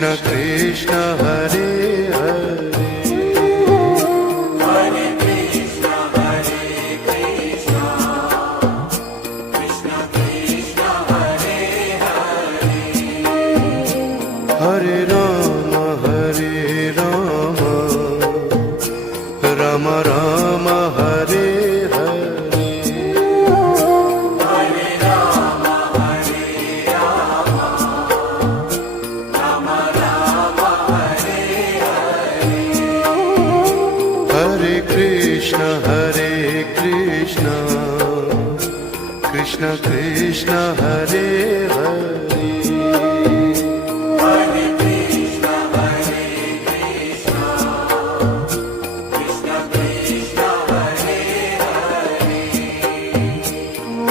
Krishna Krishna Hare Hare Hare Krishna Krishna Krishna Hare Hare Hare Ram Ram Ram Hare Hare Hare Ram Ram Ram Hare Hare Hare Krishna Krishna Krishna Krishna Hare Hare